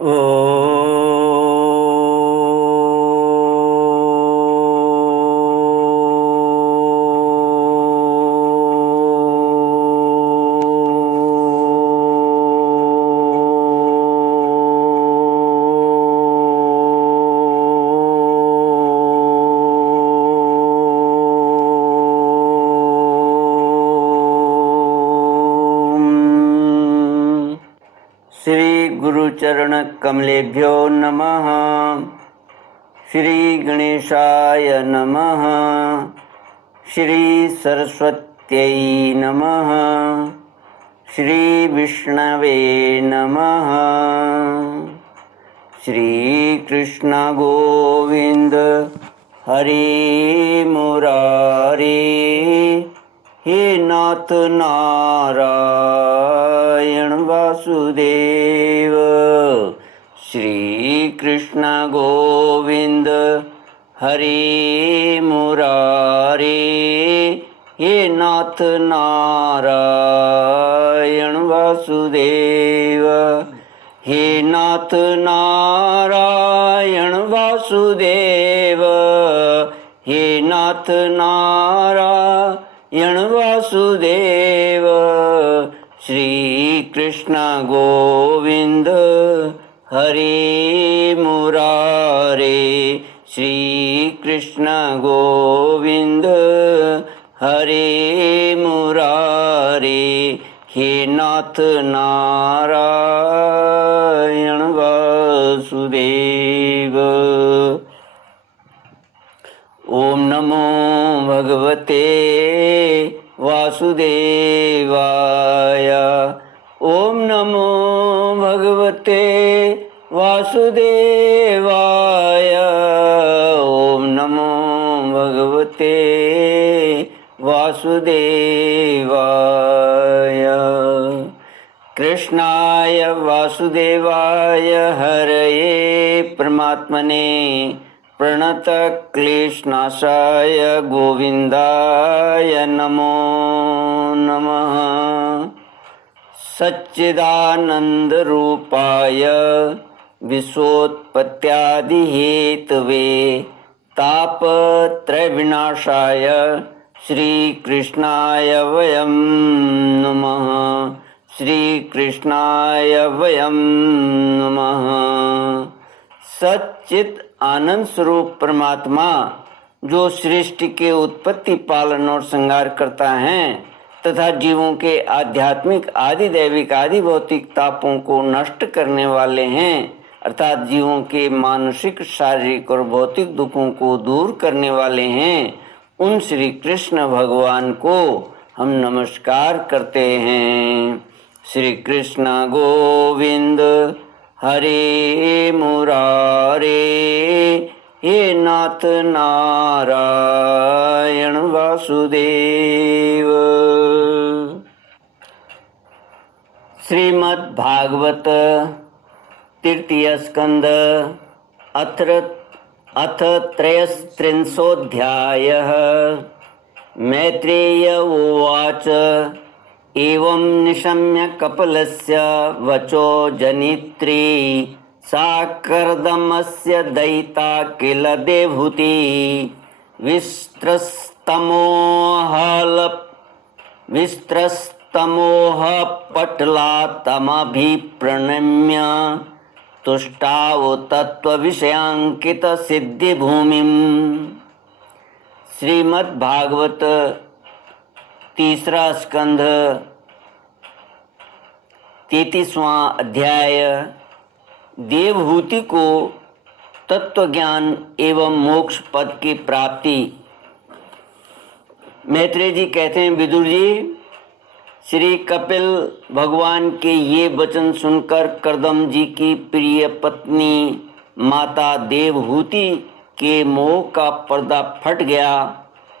ओ श्री गुरुचरण कमलेभ्यो नमः। श्री गणेशाय नमः। श्री सरस्वत्यै नमः। श्री विष्णवे नमः। श्री कृष्ण गोविंद हरे मुरारे, हे नाथ नारायण वासुदेव। श्री कृष्ण गोविंद हरे मुरारे, हे नाथ नारायण वासुदेव। हे नाथ नारायण वासुदेव, हे नाथ नारायण वासुदेव। श्री कृष्ण गोविंद हरे मुरारे, श्री कृष्ण गोविंद हरे मुरारे, हे नाथ नारायण वासुदेव। ओम नमो भगवते वासुदेवाय। ओम नमो भगवते वासुदेवाय। ओम नमो भगवते वासुदेवाय। कृष्णाय वासुदेवाय हरये परमात्मने प्रणतक्लेशनाशाय गोविन्दाय नमो नमः। सच्चिदानन्दरूपाय विश्वोत्पत्त्यादिहेतवे तापत्रयविनाशाय श्रीकृष्णाय वयं नमः। श्रीकृष्णाय वयं नमः। सच्चित आनंद स्वरूप परमात्मा जो सृष्टि के उत्पत्ति, पालन और संहार करता है तथा जीवों के आध्यात्मिक, आदि दैविक, आदि भौतिक तापों को नष्ट करने वाले हैं, अर्थात जीवों के मानसिक, शारीरिक और भौतिक दुखों को दूर करने वाले हैं, उन श्री कृष्ण भगवान को हम नमस्कार करते हैं। श्री कृष्ण गोविंद हरे मुरारे, हे नाथ नारायण वासुदेव। श्रीमद् भागवत तृतीय स्कंद अथ त्रयस्त्रिंशोऽध्यायः। मैत्रेय उवाच एवं निशम्य कपिलस्य वचो जनित्री सा कर्दमस्य दयिता किल देवहूति। विस्त्रस्तमोहपटला तमभिप्रणम्य तुष्टाव तत्त्वविषयांकित सिद्धिभूमिम्। श्रीमद् भागवत तीसरा स्कंध 33वां अध्याय। देवहूति को तत्व ज्ञान एवं मोक्ष पद की प्राप्ति। मैत्रेय जी कहते हैं, विदुर जी, श्री कपिल भगवान के ये वचन सुनकर कर्दम जी की प्रिय पत्नी माता देवहूति के मोह का पर्दा फट गया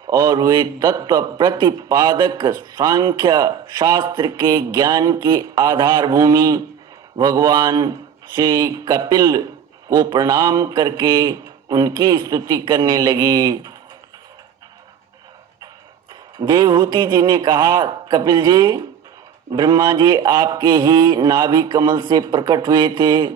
और वे तत्व प्रतिपादक सांख्य शास्त्र के ज्ञान की आधार भूमि भगवान श्री कपिल को प्रणाम करके उनकी स्तुति करने लगी। देवहूति जी ने कहा, कपिल जी, ब्रह्मा जी आपके ही नाभि कमल से प्रकट हुए थे।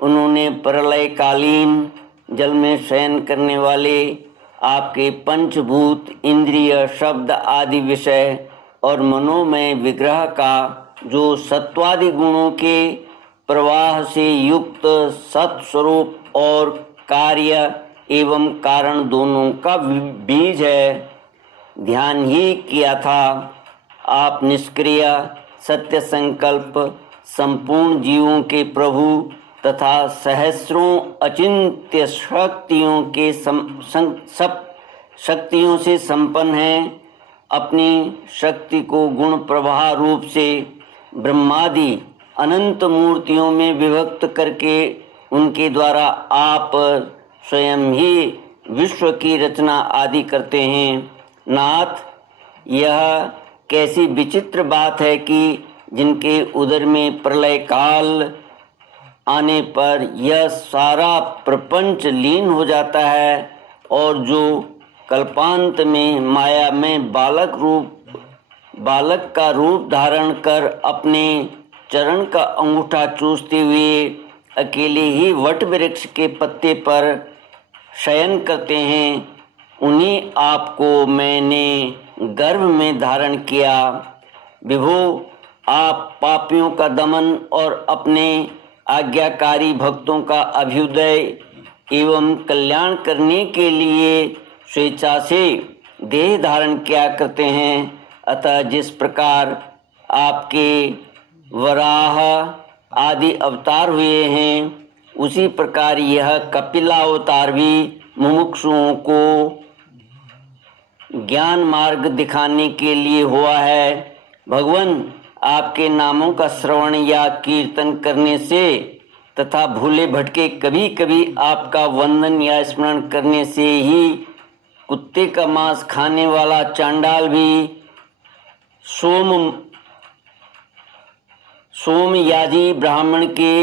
उन्होंने प्रलयकालीन जल में शयन करने वाले आपके पंचभूत, इंद्रिय, शब्द आदि विषय और मनोमय विग्रह का जो सत्वादि गुणों के प्रवाह से युक्त सत्स्वरूप और कार्य एवं कारण दोनों का बीज है, ध्यान ही किया था। आप निष्क्रिय, सत्य संकल्प, संपूर्ण जीवों के प्रभु तथा सहस्रों अचिंत्य शक्तियों के सब शक्तियों से संपन्न हैं। अपनी शक्ति को गुण प्रवाह रूप से ब्रह्मादि अनंत मूर्तियों में विभक्त करके उनके द्वारा आप स्वयं ही विश्व की रचना आदि करते हैं। नाथ, यह कैसी विचित्र बात है कि जिनके उदर में प्रलय काल आने पर यह सारा प्रपंच लीन हो जाता है और जो कल्पांत में माया में बालक का रूप धारण कर अपने चरण का अंगूठा चूसते हुए अकेले ही वट वृक्ष के पत्ते पर शयन करते हैं, उन्हीं आपको मैंने गर्भ में धारण किया। विभो, आप पापियों का दमन और अपने आज्ञाकारी भक्तों का अभ्युदय एवं कल्याण करने के लिए स्वेच्छा से देह धारण किया करते हैं। अतः जिस प्रकार आपके वराह आदि अवतार हुए हैं, उसी प्रकार यह कपिलावतार भी मुमुक्षुओं को ज्ञान मार्ग दिखाने के लिए हुआ है। भगवान, आपके नामों का श्रवण या कीर्तन करने से तथा भूले भटके कभी कभी आपका वंदन या स्मरण करने से ही कुत्ते का मांस खाने वाला चांडाल भी सोमयाजी ब्राह्मण के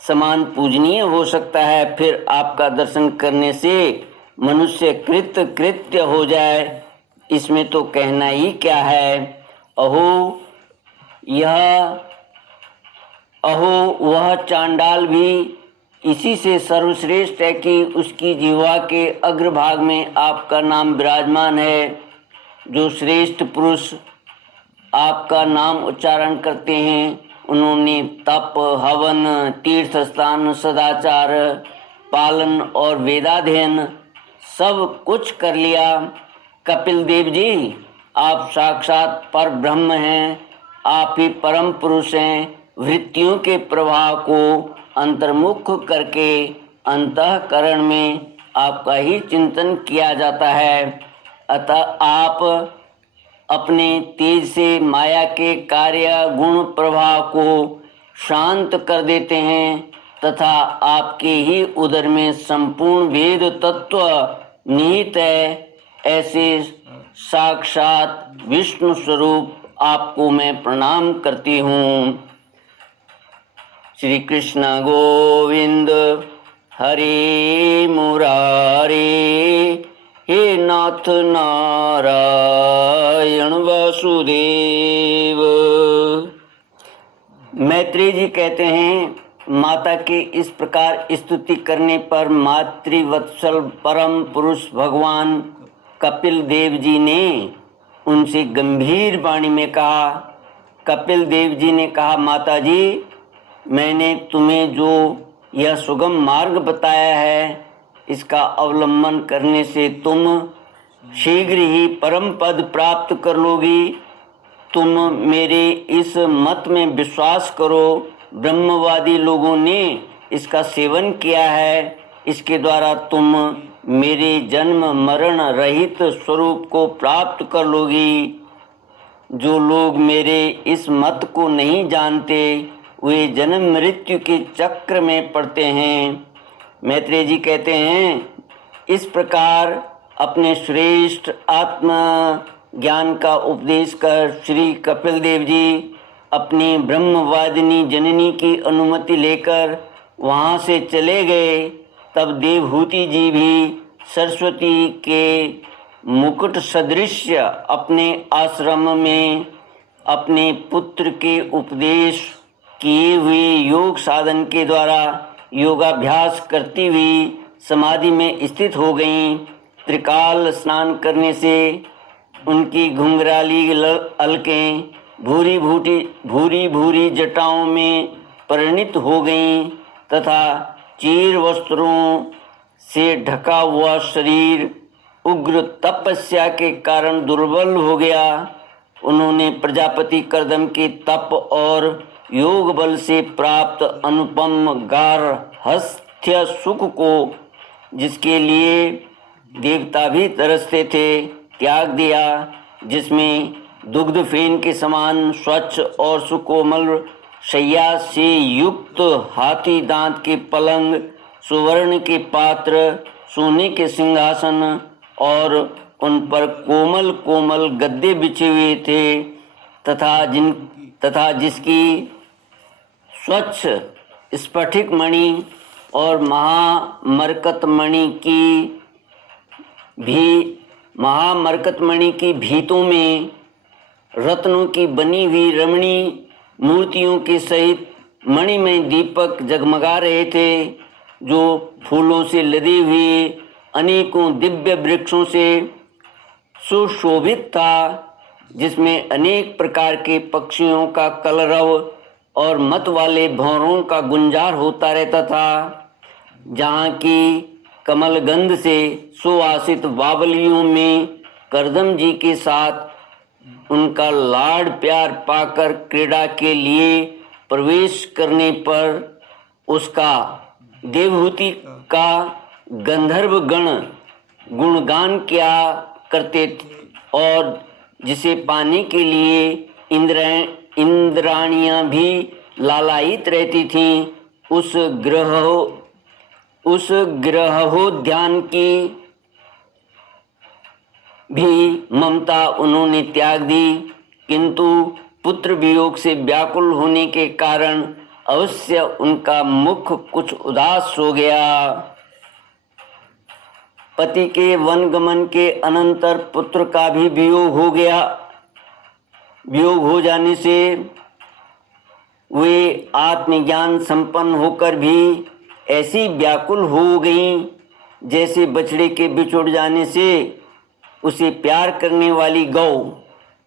समान पूजनीय हो सकता है। फिर आपका दर्शन करने से मनुष्य कृत्य हो जाए, इसमें तो कहना ही क्या है। अहो वह चांडाल भी इसी से सर्वश्रेष्ठ है कि उसकी जीवा के अग्रभाग में आपका नाम विराजमान है। जो श्रेष्ठ पुरुष आपका नाम उच्चारण करते हैं, उन्होंने तप, हवन, तीर्थ स्नान, सदाचार पालन और वेदाध्ययन सब कुछ कर लिया। कपिल देव जी, आप साक्षात पर ब्रह्म हैं, आप ही परम पुरुष हैं। वृत्तियों के प्रवाह को अंतर्मुख करके अंतःकरण में आपका ही चिंतन किया जाता है। अतः आप अपने तेज से माया के कार्य गुण प्रवाह को शांत कर देते हैं तथा आपके ही उदर में संपूर्ण वेद तत्व निहित है। ऐसे साक्षात विष्णु स्वरूप आपको मैं प्रणाम करती हूँ। श्री कृष्ण गोविंद हरे मुरारे, हे नाथ नारायण वासुदेव। मैत्रेय जी कहते हैं, माता के इस प्रकार स्तुति करने पर मातृवत्सल परम पुरुष भगवान कपिल देव जी ने उनसे गंभीर वाणी में कहा। कपिल देव जी ने कहा, माता जी, मैंने तुम्हें जो यह सुगम मार्ग बताया है, इसका अवलंबन करने से तुम शीघ्र ही परम पद प्राप्त कर लोगी। तुम मेरे इस मत में विश्वास करो। ब्रह्मवादी लोगों ने इसका सेवन किया है। इसके द्वारा तुम मेरे जन्म मरण रहित स्वरूप को प्राप्त कर लोगी। जो लोग मेरे इस मत को नहीं जानते, वे जन्म मृत्यु के चक्र में पड़ते हैं। मैत्रेय जी कहते हैं, इस प्रकार अपने श्रेष्ठ आत्म ज्ञान का उपदेश कर श्री कपिल देव जी अपनी ब्रह्मवादिनी जननी की अनुमति लेकर वहाँ से चले गए। तब देवहूति जी भी सरस्वती के मुकुट सदृश अपने आश्रम में अपने पुत्र के उपदेश किए हुए योग साधन के द्वारा योगाभ्यास करती हुई समाधि में स्थित हो गईं। त्रिकाल स्नान करने से उनकी घुंघराली अलकें भूरी भूरी जटाओं में परिणित हो गईं तथा चीर वस्त्रों से ढका हुआ शरीर उग्र तपस्या के कारण दुर्बल हो गया। उन्होंने प्रजापति कर्दम के तप और योग बल से प्राप्त अनुपम गार्हस्थ्य सुख को, जिसके लिए देवता भी तरसते थे, त्याग दिया, जिसमें दुग्ध फेन के समान स्वच्छ और सुकोमल शैया से युक्त हाथी दांत के पलंग, सुवर्ण के पात्र, सोने के सिंहासन और उन पर कोमल कोमल गद्दे बिछे हुए थे तथा जिसकी स्वच्छ स्फटिक मणि और महामरकत मणि की भीतों में रत्नों की बनी हुई रमणी मूर्तियों के सहित मणिमय दीपक जगमगा रहे थे, जो फूलों से लदे हुए अनेकों दिव्य वृक्षों से सुशोभित था, जिसमें अनेक प्रकार के पक्षियों का कलरव और मत वाले भंवरों का गुंजार होता रहता था। जहाँ की कमलगंध से सुवासित बावलियों में करदम जी के साथ उनका लाड़ प्यार पाकर क्रीड़ा के लिए प्रवेश करने पर उसका देवहूति का गंधर्व गण गुणगान किया करते और जिसे पाने के लिए इंद्राणियां भी लालायित रहती थीं। उस ग्रहोद्यान की भी ममता उन्होंने त्याग दी, किंतु पुत्र वियोग से व्याकुल होने के कारण अवश्य उनका मुख कुछ उदास हो गया। पति के वनगमन के अनंतर पुत्र का भी वियोग हो गया। वियोग हो जाने से वे आत्मज्ञान संपन्न होकर भी ऐसी व्याकुल हो गईं जैसे बछड़े के बिछुड़ जाने से उसे प्यार करने वाली गौ।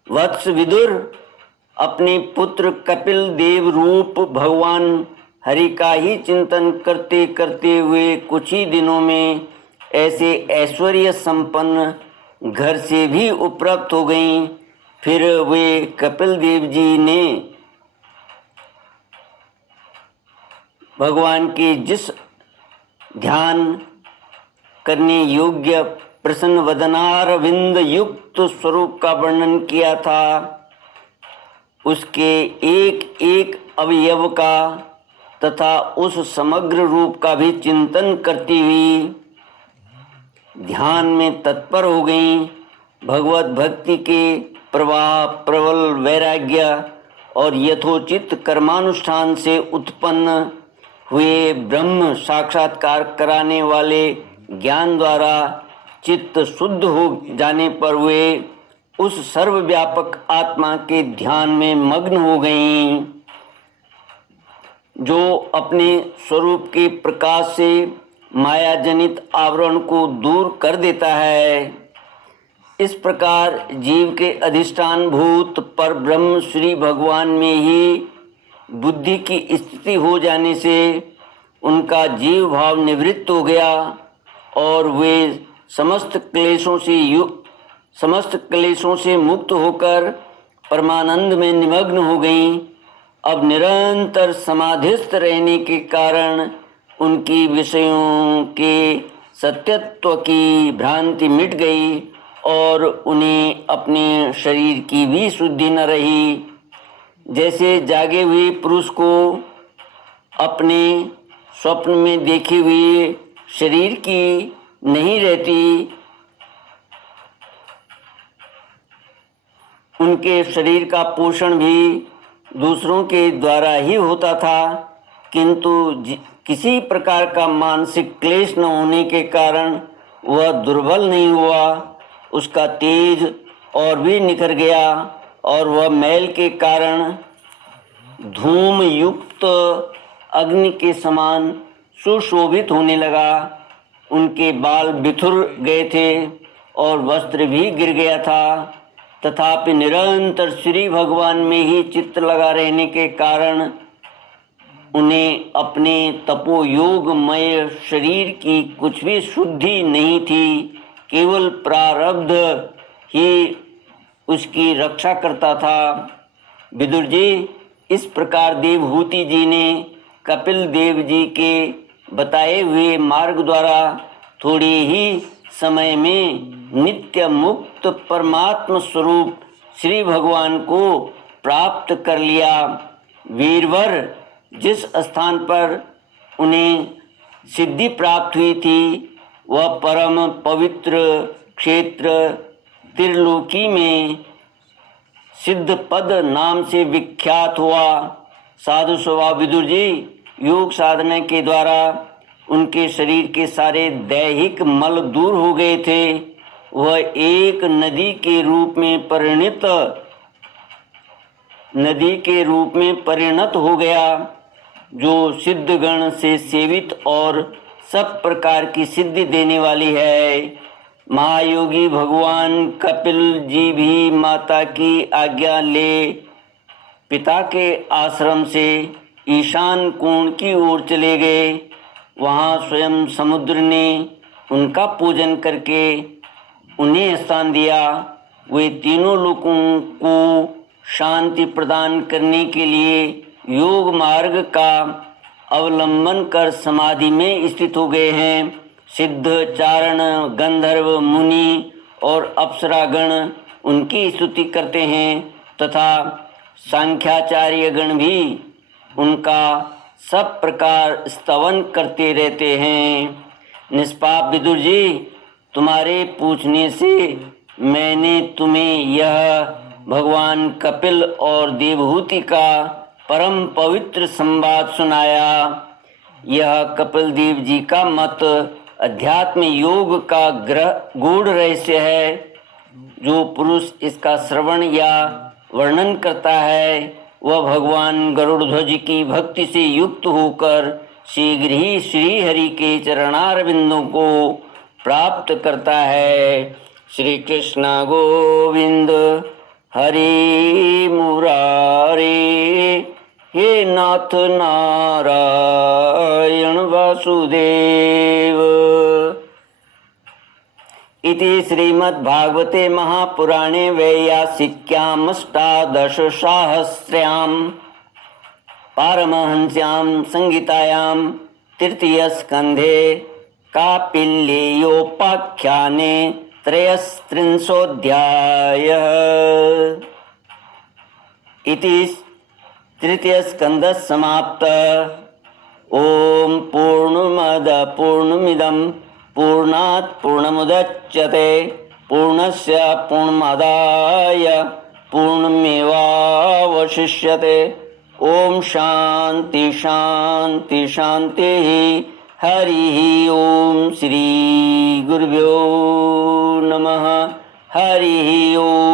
वत्स विदुर अपने पुत्र कपिल देव रूप भगवान हरि का ही चिंतन करते करते हुए कुछ ही दिनों में ऐसे ऐश्वर्य संपन्न घर से भी उपरक्त हो गईं। फिर वे कपिल देव जी ने भगवान के जिस ध्यान करने योग्य प्रसन्न वदनारविंद युक्त स्वरूप का वर्णन किया था, उसके एक एक अवयव का तथा उस समग्र रूप का भी चिंतन करती हुई ध्यान में तत्पर हो गईं। भगवत भक्ति के प्रवाह, प्रबल वैराग्य और यथोचित कर्मानुष्ठान से उत्पन्न हुए ब्रह्म साक्षात्कार कराने वाले ज्ञान द्वारा चित्त शुद्ध हो जाने पर वे उस सर्वव्यापक आत्मा के ध्यान में मग्न हो गईं, जो अपने स्वरूप के प्रकाश से माया जनित आवरण को दूर कर देता है। इस प्रकार जीव के अधिष्ठान भूत पर ब्रह्म श्री भगवान में ही बुद्धि की स्थिति हो जाने से उनका जीव भाव निवृत्त हो गया और वे समस्त क्लेशों से मुक्त होकर परमानंद में निमग्न हो गईं। अब निरंतर समाधिस्थ रहने के कारण उनकी विषयों के सत्यत्व की भ्रांति मिट गई और उन्हें अपने शरीर की भी शुद्धि न रही। जैसे जागे हुए पुरुष को अपने स्वप्न में देखे हुए शरीर की नहीं रहती, उनके शरीर का पोषण भी दूसरों के द्वारा ही होता था, किंतु किसी प्रकार का मानसिक क्लेश न होने के कारण वह दुर्बल नहीं हुआ। उसका तेज और भी निखर गया और वह मैल के कारण धूम युक्त अग्नि के समान सुशोभित होने लगा। उनके बाल बिखर गए थे और वस्त्र भी गिर गया था। तथापि निरंतर श्री भगवान में ही चित्त लगा रहने के कारण उन्हें अपने तपोयोगमय शरीर की कुछ भी शुद्धि नहीं थी। केवल प्रारब्ध ही उसकी रक्षा करता था। विदुर जी, इस प्रकार देवहूति जी ने कपिल देव जी के बताए हुए मार्ग द्वारा थोड़े ही समय में नित्य मुक्त परमात्म स्वरूप श्री भगवान को प्राप्त कर लिया। वीरवर, जिस स्थान पर उन्हें सिद्धि प्राप्त हुई थी वह परम पवित्र क्षेत्र त्रिलोकी में सिद्ध पद नाम से विख्यात हुआ। साधु स्वभाव विदुर जी, योग साधना के द्वारा उनके शरीर के सारे दैहिक मल दूर हो गए थे। वह एक नदी के रूप में परिणत हो गया, जो सिद्धगण से सेवित और सब प्रकार की सिद्धि देने वाली है। महायोगी भगवान कपिल जी भी माता की आज्ञा ले पिता के आश्रम से ईशान कोण की ओर चले गए। वहाँ स्वयं समुद्र ने उनका पूजन करके उन्हें स्थान दिया। वे तीनों लोगों को शांति प्रदान करने के लिए योग मार्ग का अवलंबन कर समाधि में स्थित हो गए हैं। सिद्ध, चारण, गंधर्व, मुनि और अप्सरागण उनकी स्तुति करते हैं तथा सांख्याचार्य गण भी उनका सब प्रकार स्तवन करते रहते हैं। निष्पाप विदुर जी, तुम्हारे पूछने से मैंने तुम्हें यह भगवान कपिल और देवहूति का परम पवित्र संवाद सुनाया। यह कपिल देव जी का मत अध्यात्म योग का गूढ़ रहस्य है। जो पुरुष इसका श्रवण या वर्णन करता है वह भगवान गरुड़ध्वज की भक्ति से युक्त होकर शीघ्र ही श्री हरि के चरणारविंदों को प्राप्त करता है। श्री कृष्ण गोविंद हरि मुरारे, हे नाथ नारायण वासुदेव। इति श्रीमद्भागवते महापुराणे वैयासिक्याम् अष्टादशसाहस्र्यां पारमहंस्यां संहितायां तृतीयस्कन्धे कापिल्येयोपाख्याने त्रयस्त्रिंशोऽध्यायः। इति तृतीय स्कंद समाप्त। ओम पूर्णमद पूर्णमिदं पूर्णात् पूर्णमुदच्यते पूर्णस्य पूर्णमादाय पूर्णमेवावशिष्यते। ओम शांति शांति शांति। हरि ओम। श्री गुरुभ्यो नमः। हरि ओम।